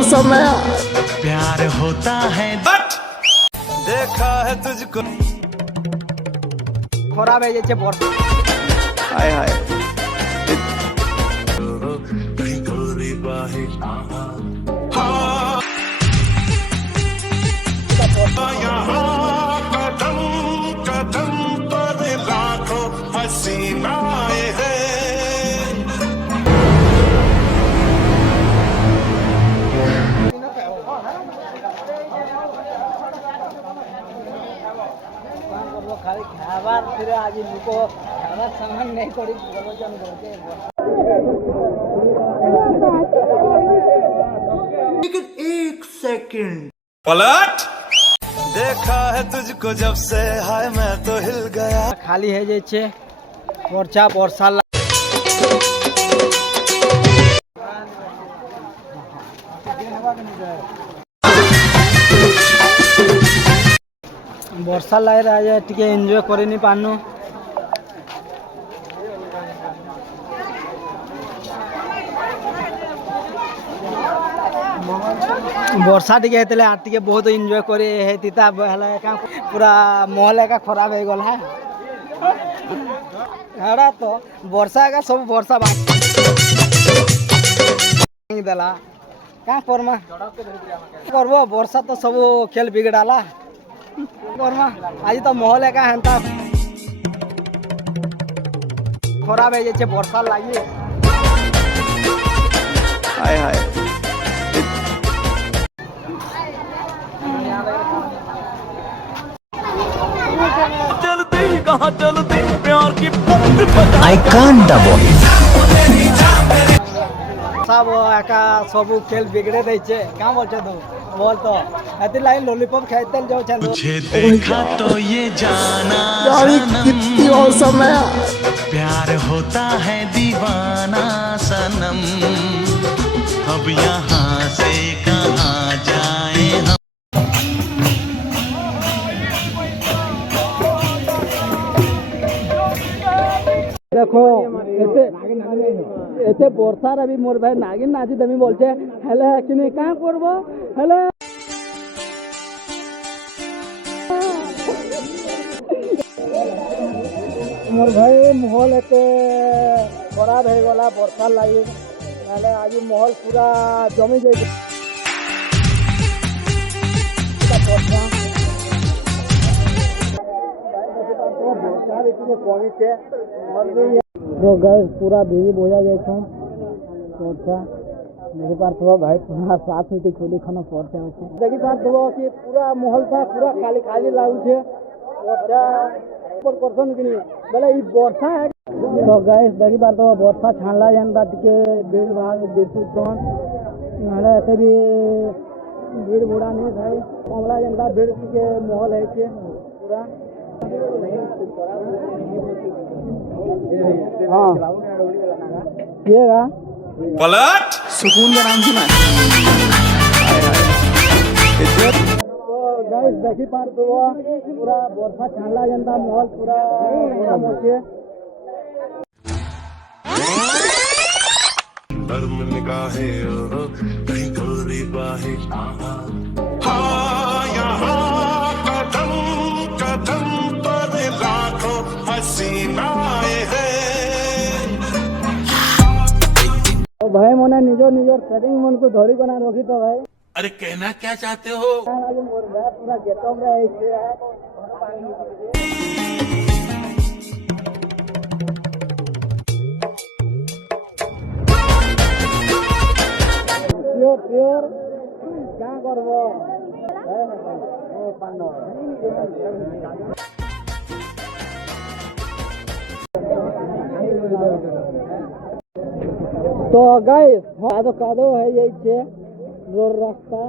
मौसम है, प्यार होता है बट देखा है तुझको खराब है जैसे बहुत हाय हाय गोरी बाहें यहाँ कदम कदम पर लाखों हसीनाएं हैं। खाली खाबार फिर आज लुको खाबार सामान नहीं करी प्रवचन करके लेकिन एक सेकंड पलट देखा है तुझको जब से हाय मैं तो हिल गया खाली है जैसे मोर्चा बर्षा ବର୍ଷା ଲାଗେ ଆଜି ଟିକେ ଏନ୍ଜୟ କରିନି ପାରୁନୁ ବର୍ଷା ଟିକେ ହେଇଥିଲେ ଆର୍ ଟିକେ ବହୁତ ଏନ୍ଜୟ କରି ହେଇଥିତା ହେଲେ ଏକା ପୁରା ମହଲ ଏକା ଖରାପ ହେଇଗଲା ହେଟା ତ ବର୍ଷା ଏକା ସବୁ ବର୍ଷା ଦେଲା କାଁ କର୍ମା କରବ ବର୍ଷା ତ ସବୁ ଖେଲ ବିଗିଡାଲା କର୍ମା ଆଜି ତ ମହଲ ଏକା ହେନ୍ତା ଖରାପ ହେଇଯାଇଛେ ବର୍ଷା ଲାଗି हाय हाय चलती कहाँ चलती प्यार की आई कांट सब एका सब खेल बिगड़े देछे क्या बोलछे तू बोल तो एति लाइन लॉलीपॉप खाइते जाउ छे तुझे देखा तो ये जाना कितनी मौसम है, प्यार होता है दीवाना सनम अब यहाँ से कहाँ जाए हम देखो एते वर्षा रे भी मोर भाई नागिन नाची दमी बोलछे हेले किने का करबो हेले मोर भाई महल एते खराब हो गला वर्षा लागि नाले आज महल पूरा जमी जाई तो गैस पूरा भिजी बोझा जाए अच्छा देखी पार्थो भाई पूरा साफ सुथरी खोली खाना पड़ते देखी पार्थो कि पूरा महल था पूरा खाली खाली लगुचे अच्छा करसन कि बोले ई वर्षा है तो गैस देखी पार्थो वर्षा छाणला जेनता टिके भीड़ भाड़ दिसुछन नाले एते भी भीड़ भुड़ा नहीं थाई कमला जेनता भीड़ टिके महल है पूरा हाँ किएगा पलट सुकून का नाम सुना तो गाइस देखी पार तो पूरा वर्षा छाणला जनता महल पूरा मोचे नर्म निगाहें कहीं गोरी बाहें यहाँ कदम कदम पर लाखों हसीनाएं हैं। तो भाई मने निजर निजर सेटिंग मन को धरी कोना रखी तो भाई अरे कहना क्या चाहते हो आज मोर भाई पूरा गेटअप रे आइछे प्योर क्या करबो ओ पानो तो गाइस कादो कादो है ये रोड रास्ता